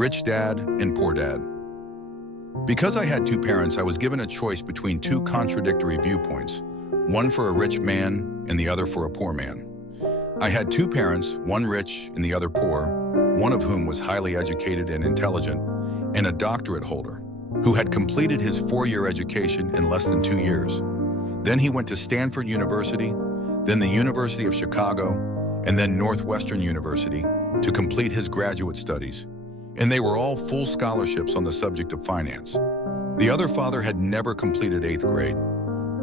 Rich Dad and Poor Dad. Because I had two parents, I was given a choice between two contradictory viewpoints, one for a rich man and the other for a poor man. I had two parents, one rich and the other poor, one of whom was highly educated and intelligent, and a doctorate holder, who had completed his 4-year education in less than 2 years. Then he went to Stanford University, then the University of Chicago, and then Northwestern University to complete his graduate studies. And they were all full scholarships on the subject of finance. The other father had never completed 8th grade.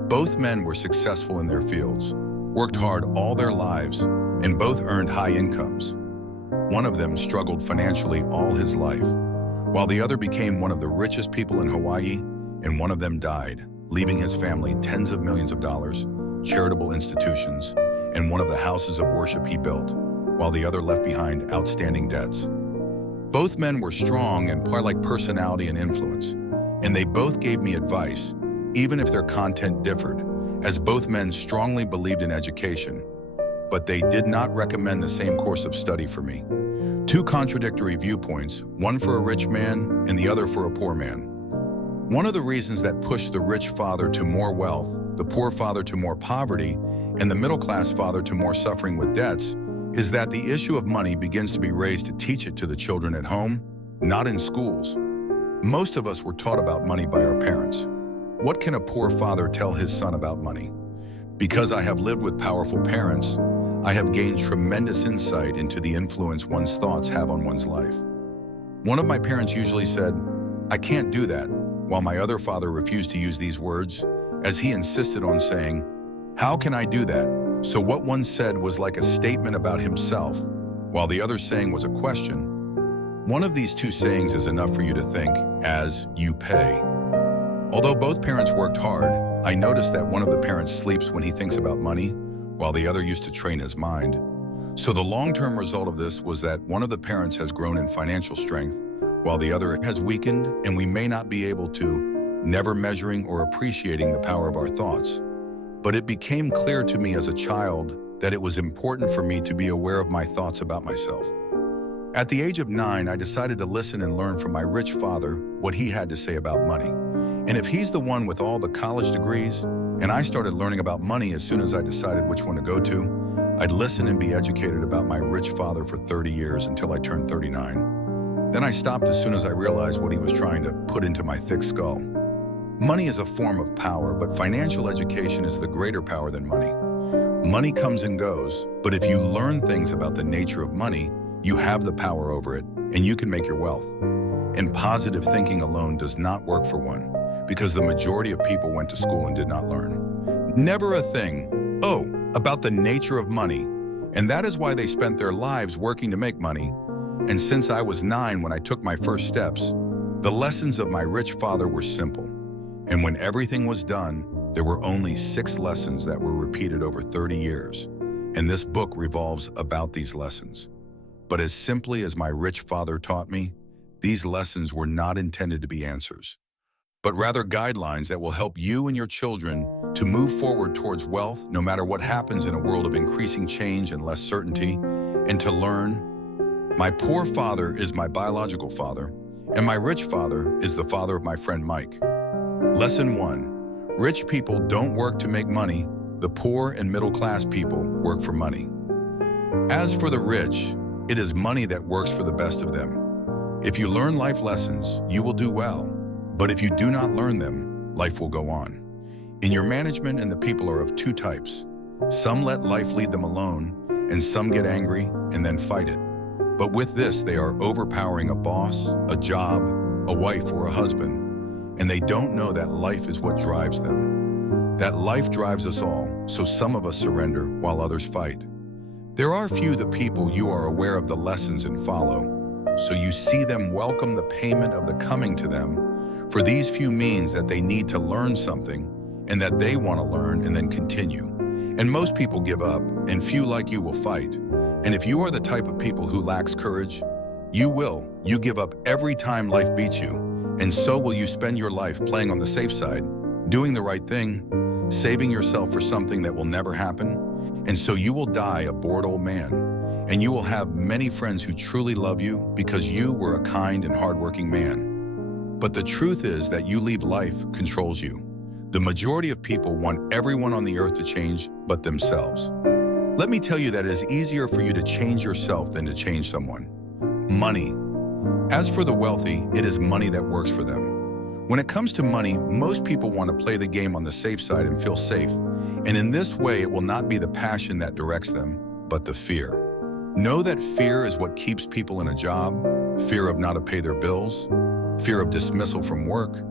Both men were successful in their fields, worked hard all their lives, and both earned high incomes. One of them struggled financially all his life, while the other became one of the richest people in Hawaii, and one of them died, leaving his family tens of millions of dollars, charitable institutions, and one of the houses of worship he built, while the other left behind outstanding debts. Both men were strong and like personality and influence, and they both gave me advice, even if their content differed, as both men strongly believed in education, but they did not recommend the same course of study for me. Two contradictory viewpoints, one for a rich man and the other for a poor man. One of the reasons that pushed the rich father to more wealth, the poor father to more poverty, and the middle-class father to more suffering with debts is that the issue of money begins to be raised to teach it to the children at home, not in schools. Most of us were taught about money by our parents. What can a poor father tell his son about money? Because I have lived with powerful parents, I have gained tremendous insight into the influence one's thoughts have on one's life. One of my parents usually said, "I can't do that," while my other father refused to use these words, as he insisted on saying, "How can I do that?" So what one said was like a statement about himself, while the other saying was a question. One of these two sayings is enough for you to think, as you pay. Although both parents worked hard, I noticed that one of the parents sleeps when he thinks about money, while the other used to train his mind. So the long-term result of this was that one of the parents has grown in financial strength, while the other has weakened, and we may not be able to, never measuring or appreciating the power of our thoughts. But it became clear to me as a child that it was important for me to be aware of my thoughts about myself. At the age of 9, I decided to listen and learn from my rich father what he had to say about money. And if he's the one with all the college degrees, and I started learning about money as soon as I decided which one to go to, I'd listen and be educated about my rich father for 30 years until I turned 39. Then I stopped as soon as I realized what he was trying to put into my thick skull. Money is a form of power, but financial education is the greater power than money. Money comes and goes, but if you learn things about the nature of money, you have the power over it, and you can make your wealth. And positive thinking alone does not work for one, because the majority of people went to school and did not learn. Never a thing, about the nature of money, and that is why they spent their lives working to make money. And since I was 9 when I took my first steps, the lessons of my rich father were simple. And when everything was done, there were only 6 lessons that were repeated over 30 years. And this book revolves about these lessons. But as simply as my rich father taught me, these lessons were not intended to be answers, but rather guidelines that will help you and your children to move forward towards wealth no matter what happens in a world of increasing change and less certainty, and to learn, my poor father is my biological father, and my rich father is the father of my friend Mike. Lesson 1. Rich people don't work to make money. The poor and middle-class people work for money. As for the rich, it is money that works for the best of them. If you learn life lessons, you will do well. But if you do not learn them, life will go on. In your management, and the people are of 2 types. Some let life lead them alone, and some get angry and then fight it. But with this, they are overpowering a boss, a job, a wife, or a husband, and they don't know that life is what drives them. That life drives us all, so some of us surrender while others fight. There are few the people you are aware of the lessons and follow, so you see them welcome the payment of the coming to them. For these few means that they need to learn something, and that they want to learn and then continue. And most people give up, and few like you will fight. And if you are the type of people who lacks courage, you will. You give up every time life beats you, and so will you spend your life playing on the safe side, doing the right thing, saving yourself for something that will never happen, and so you will die a bored old man. and you will have many friends who truly love you because you were a kind and hardworking man. But the truth is that you leave life controls you. The majority of people want everyone on the earth to change but themselves. Let me tell you that it is easier for you to change yourself than to change someone. Money. As for the wealthy, it is money that works for them. When it comes to money, most people want to play the game on the safe side and feel safe. And in this way, it will not be the passion that directs them, but the fear. Know that fear is what keeps people in a job, fear of not to pay their bills, fear of dismissal from work,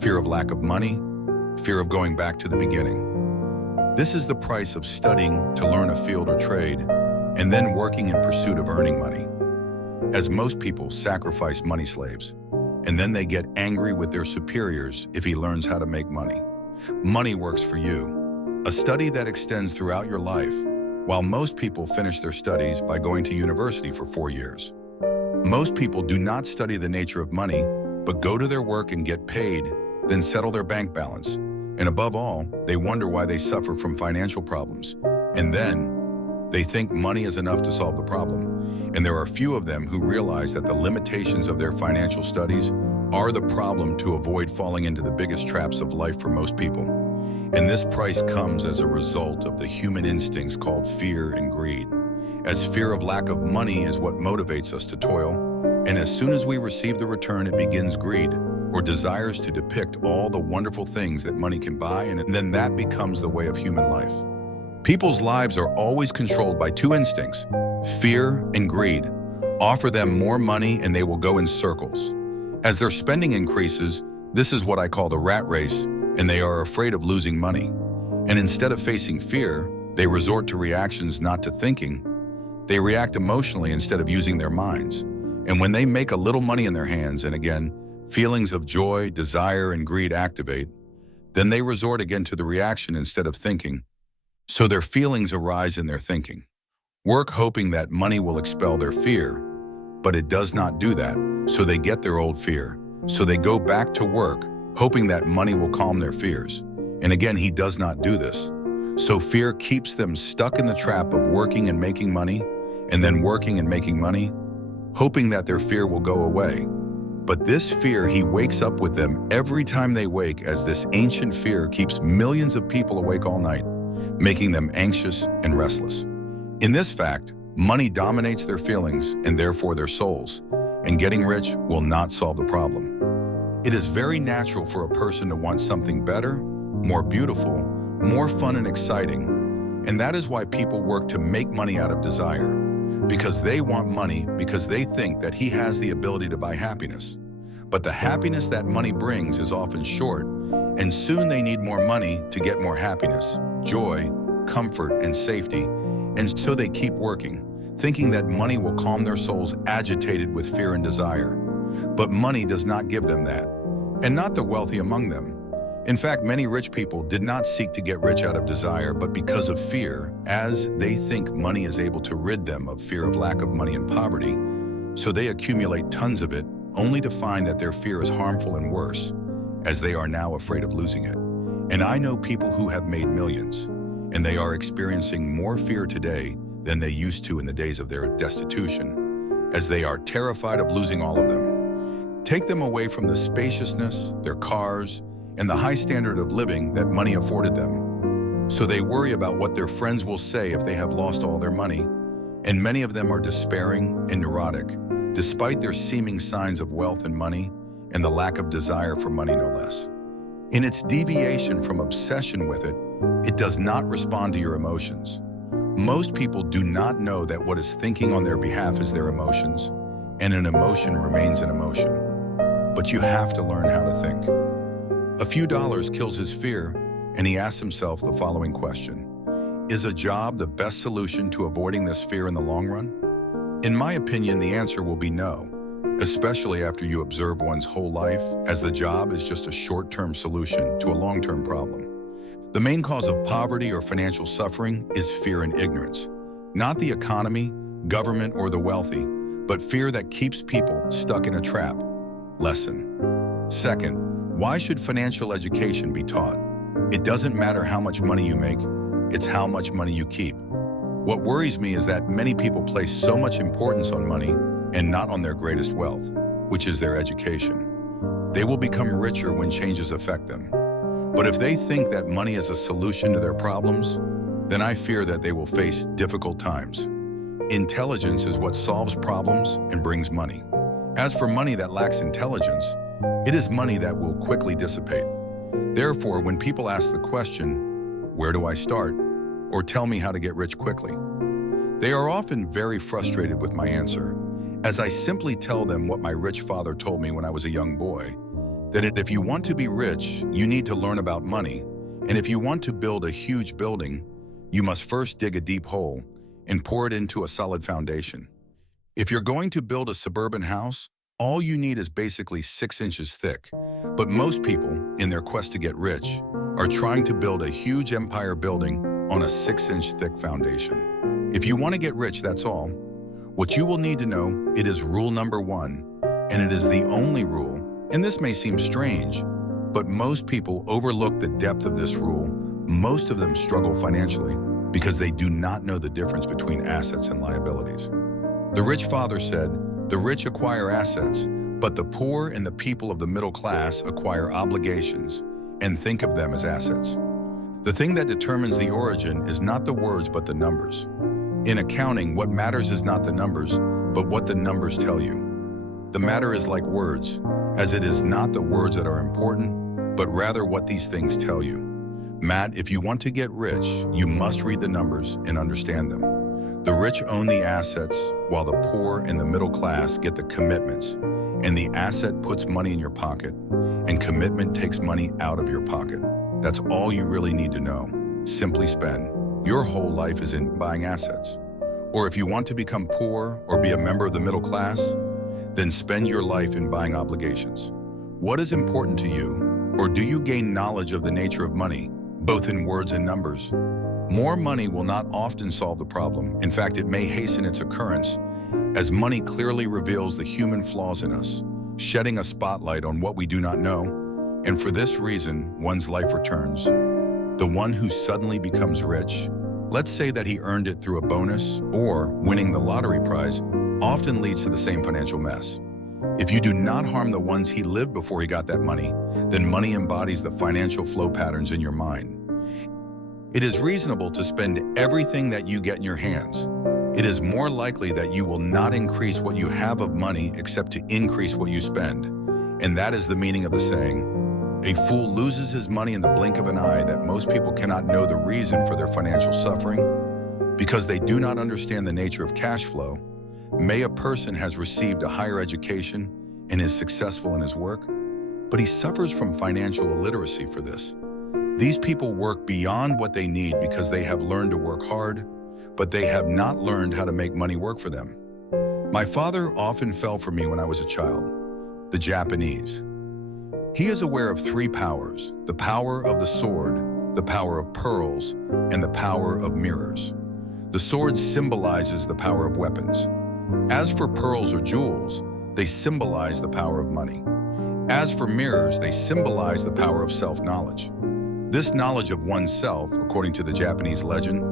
fear of lack of money, fear of going back to the beginning. This is the price of studying to learn a field or trade, and then working in pursuit of earning money. As most people sacrifice money slaves, and then they get angry with their superiors if he learns how to make money. Money works for you. A study that extends throughout your life, while most people finish their studies by going to university for 4 years. Most people do not study the nature of money, but go to their work and get paid, then settle their bank balance. And above all, they wonder why they suffer from financial problems. And then, they think money is enough to solve the problem. And there are few of them who realize that the limitations of their financial studies are the problem to avoid falling into the biggest traps of life for most people. And this price comes as a result of the human instincts called fear and greed. As fear of lack of money is what motivates us to toil, and as soon as we receive the return, it begins greed, or desires to depict all the wonderful things that money can buy, and then that becomes the way of human life. People's lives are always controlled by two instincts, fear and greed. Offer them more money and they will go in circles. As their spending increases, this is what I call the rat race, and they are afraid of losing money. And instead of facing fear, they resort to reactions, not to thinking. They react emotionally instead of using their minds. And when they make a little money in their hands, and again, feelings of joy, desire, and greed activate, then they resort again to the reaction instead of thinking. So their feelings arise in their thinking. Work hoping that money will expel their fear, but it does not do that, so they get their old fear. So they go back to work, hoping that money will calm their fears. And again, he does not do this. So fear keeps them stuck in the trap of working and making money, and then working and making money, hoping that their fear will go away. But this fear, he wakes up with them every time they wake, as this ancient fear keeps millions of people awake all night, making them anxious and restless. In this fact, money dominates their feelings and therefore their souls, and getting rich will not solve the problem. It is very natural for a person to want something better, more beautiful, more fun and exciting, and that is why people work to make money out of desire, because they want money because they think that he has the ability to buy happiness. But the happiness that money brings is often short, and soon they need more money to get more happiness, joy, comfort, and safety, and so they keep working, thinking that money will calm their souls agitated with fear and desire. But money does not give them that, and not the wealthy among them. In fact, many rich people did not seek to get rich out of desire, but because of fear, as they think money is able to rid them of fear of lack of money and poverty, so they accumulate tons of it, only to find that their fear is harmful and worse, as they are now afraid of losing it. And I know people who have made millions, and they are experiencing more fear today than they used to in the days of their destitution, as they are terrified of losing all of them. Take them away from the spaciousness, their cars, and the high standard of living that money afforded them. So they worry about what their friends will say if they have lost all their money, and many of them are despairing and neurotic, despite their seeming signs of wealth and money, and the lack of desire for money no less. In its deviation from obsession with it, it does not respond to your emotions. Most people do not know that what is thinking on their behalf is their emotions, and an emotion remains an emotion. But you have to learn how to think. A few dollars kills his fear, and he asks himself the following question: is a job the best solution to avoiding this fear in the long run? In my opinion, the answer will be no, especially after you observe one's whole life, as the job is just a short-term solution to a long-term problem. The main cause of poverty or financial suffering is fear and ignorance, not the economy, government, or the wealthy, but fear that keeps people stuck in a trap. Lesson. Second, why should financial education be taught? It doesn't matter how much money you make, it's how much money you keep. What worries me is that many people place so much importance on money and not on their greatest wealth, which is their education. They will become richer when changes affect them. But if they think that money is a solution to their problems, then I fear that they will face difficult times. Intelligence is what solves problems and brings money. As for money that lacks intelligence, it is money that will quickly dissipate. Therefore, when people ask the question, "Where do I start?" or "Tell me how to get rich quickly," they are often very frustrated with my answer, as I simply tell them what my rich father told me when I was a young boy, that if you want to be rich, you need to learn about money, and if you want to build a huge building, you must first dig a deep hole and pour it into a solid foundation. If you're going to build a suburban house, all you need is basically 6 inches thick. But most people, in their quest to get rich, are trying to build a huge empire building on a 6-inch thick foundation. If you want to get rich, that's all. What you will need to know, it is rule number 1, and it is the only rule, and this may seem strange, but most people overlook the depth of this rule. Most of them struggle financially because they do not know the difference between assets and liabilities. The rich father said, "The rich acquire assets, but the poor and the people of the middle class acquire obligations and think of them as assets." The thing that determines the origin is not the words but the numbers. In accounting, what matters is not the numbers, but what the numbers tell you. The matter is like words, as it is not the words that are important, but rather what these things tell you. Matt, if you want to get rich, you must read the numbers and understand them. The rich own the assets, while the poor and the middle class get the commitments, and the asset puts money in your pocket, and commitment takes money out of your pocket. That's all you really need to know. Simply spend. Your whole life is in buying assets. Or if you want to become poor or be a member of the middle class, then spend your life in buying obligations. What is important to you, or do you gain knowledge of the nature of money, both in words and numbers? More money will not often solve the problem. In fact, it may hasten its occurrence, as money clearly reveals the human flaws in us, shedding a spotlight on what we do not know, and for this reason, one's life returns. The one who suddenly becomes rich, let's say that he earned it through a bonus or winning the lottery prize, often leads to the same financial mess. If you do not harm the ones he lived before he got that money, then money embodies the financial flow patterns in your mind. It is reasonable to spend everything that you get in your hands. It is more likely that you will not increase what you have of money except to increase what you spend. And that is the meaning of the saying, "A fool loses his money in the blink of an eye," that most people cannot know the reason for their financial suffering because they do not understand the nature of cash flow. May a person has received a higher education and is successful in his work, but he suffers from financial illiteracy for this. These people work beyond what they need because they have learned to work hard, but they have not learned how to make money work for them. My father often fell for me when I was a child. The Japanese. He is aware of 3 powers: the power of the sword, the power of pearls, and the power of mirrors. The sword symbolizes the power of weapons. As for pearls or jewels, they symbolize the power of money. As for mirrors, they symbolize the power of self-knowledge. This knowledge of oneself, according to the Japanese legend,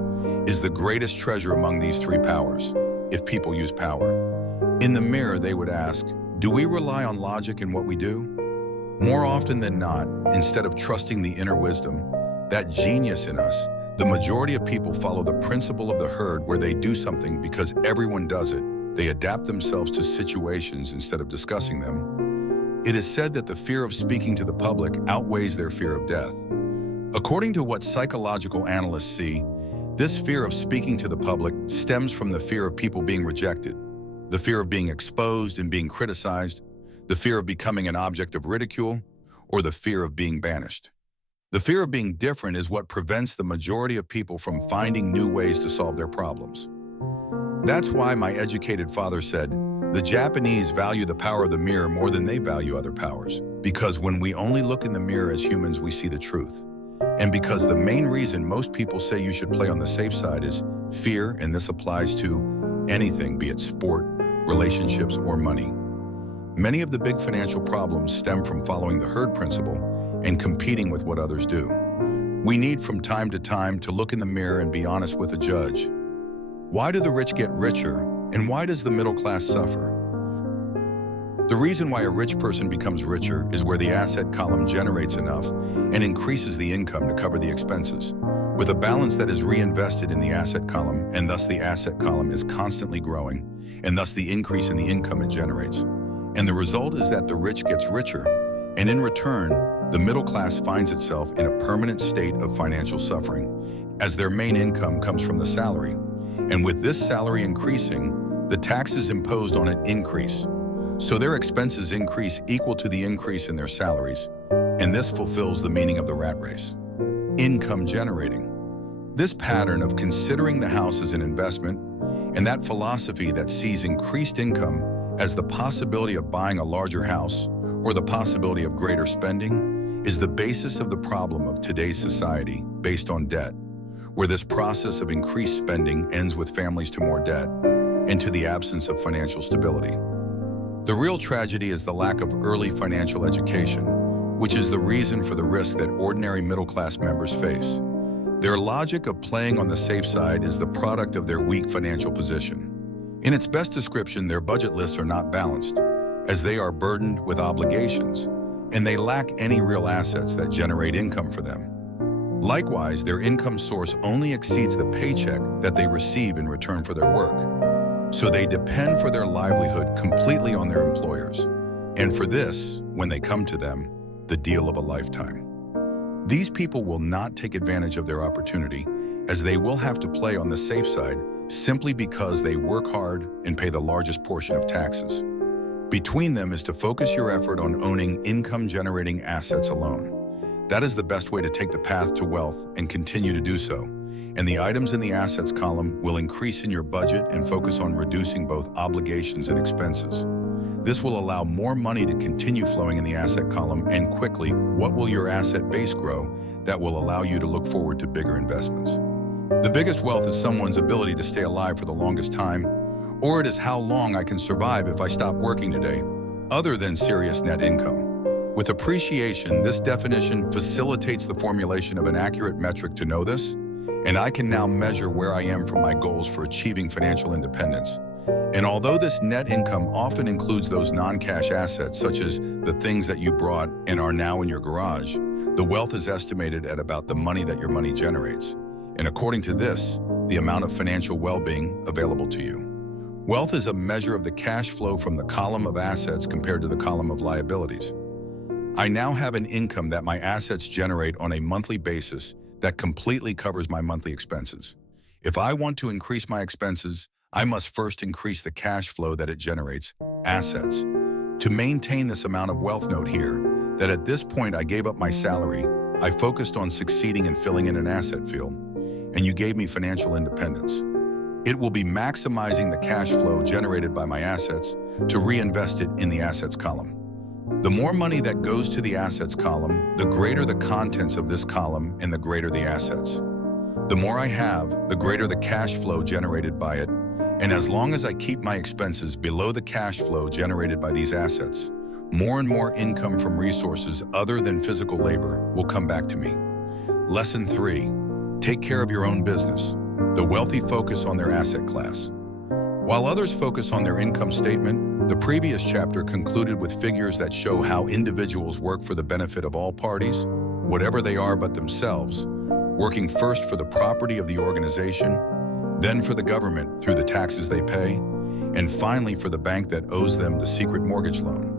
is the greatest treasure among these 3 powers, if people use power. In the mirror, they would ask, do we rely on logic in what we do? More often than not, instead of trusting the inner wisdom, that genius in us, the majority of people follow the principle of the herd where they do something because everyone does it. They adapt themselves to situations instead of discussing them. It is said that the fear of speaking to the public outweighs their fear of death. According to what psychological analysts see, this fear of speaking to the public stems from the fear of people being rejected, the fear of being exposed and being criticized, the fear of becoming an object of ridicule, or the fear of being banished. The fear of being different is what prevents the majority of people from finding new ways to solve their problems. That's why my educated father said, the Japanese value the power of the mirror more than they value other powers, because when we only look in the mirror as humans, we see the truth. And because the main reason most people say you should play on the safe side is fear, and this applies to anything, be it sport, relationships, or money. Many of the big financial problems stem from following the herd principle and competing with what others do. We need from time to time to look in the mirror and be honest with a judge. Why do the rich get richer, and why does the middle class suffer? The reason why a rich person becomes richer is where the asset column generates enough and increases the income to cover the expenses, with a balance that is reinvested in the asset column, and thus the asset column is constantly growing, and thus the increase in the income it generates. And the result is that the rich gets richer, and in return, the middle class finds itself in a permanent state of financial suffering, as their main income comes from the salary. And with this salary increasing, the taxes imposed on it increase. So their expenses increase equal to the increase in their salaries, and this fulfills the meaning of the rat race. Income generating. This pattern of considering the house as an investment, and that philosophy that sees increased income as the possibility of buying a larger house or the possibility of greater spending, is the basis of the problem of today's society based on debt, where this process of increased spending ends with families to more debt and to the absence of financial stability. The real tragedy is the lack of early financial education, which is the reason for the risk that ordinary middle-class members face. Their logic of playing on the safe side is the product of their weak financial position. In its best description, their budget lists are not balanced, as they are burdened with obligations, and they lack any real assets that generate income for them. Likewise, their income source only exceeds the paycheck that they receive in return for their work. So they depend for their livelihood completely on their employers, and for this, when they come to them, the deal of a lifetime. These people will not take advantage of their opportunity, as they will have to play on the safe side simply because they work hard and pay the largest portion of taxes. Between them is to focus your effort on owning income-generating assets alone. That is the best way to take the path to wealth and continue to do so. And the items in the assets column will increase in your budget and focus on reducing both obligations and expenses. This will allow more money to continue flowing in the asset column, and quickly, what will your asset base grow that will allow you to look forward to bigger investments? The biggest wealth is someone's ability to stay alive for the longest time, or it is how long I can survive if I stop working today, other than serious net income. With appreciation, this definition facilitates the formulation of an accurate metric to know this, and I can now measure where I am from my goals for achieving financial independence. And although this net income often includes those non-cash assets, such as the things that you brought and are now in your garage, the wealth is estimated at about the money that your money generates. And according to this, the amount of financial well-being available to you. Wealth is a measure of the cash flow from the column of assets compared to the column of liabilities. I now have an income that my assets generate on a monthly basis that completely covers my monthly expenses. If I want to increase my expenses, I must first increase the cash flow that it generates, assets. To maintain this amount of wealth, note here that at this point I gave up my salary, I focused on succeeding and filling in an asset field, and you gave me financial independence. It will be maximizing the cash flow generated by my assets to reinvest it in the assets column. The more money that goes to the assets column, the greater the contents of this column and the greater the assets. The more I have, the greater the cash flow generated by it, and as long as I keep my expenses below the cash flow generated by these assets, more and more income from resources other than physical labor will come back to me. Lesson 3. Take care of your own business. The wealthy focus on their asset class. While others focus on their income statement, the previous chapter concluded with figures that show how individuals work for the benefit of all parties, whatever they are but themselves, working first for the property of the organization, then for the government through the taxes they pay, and finally for the bank that owes them the secret mortgage loan.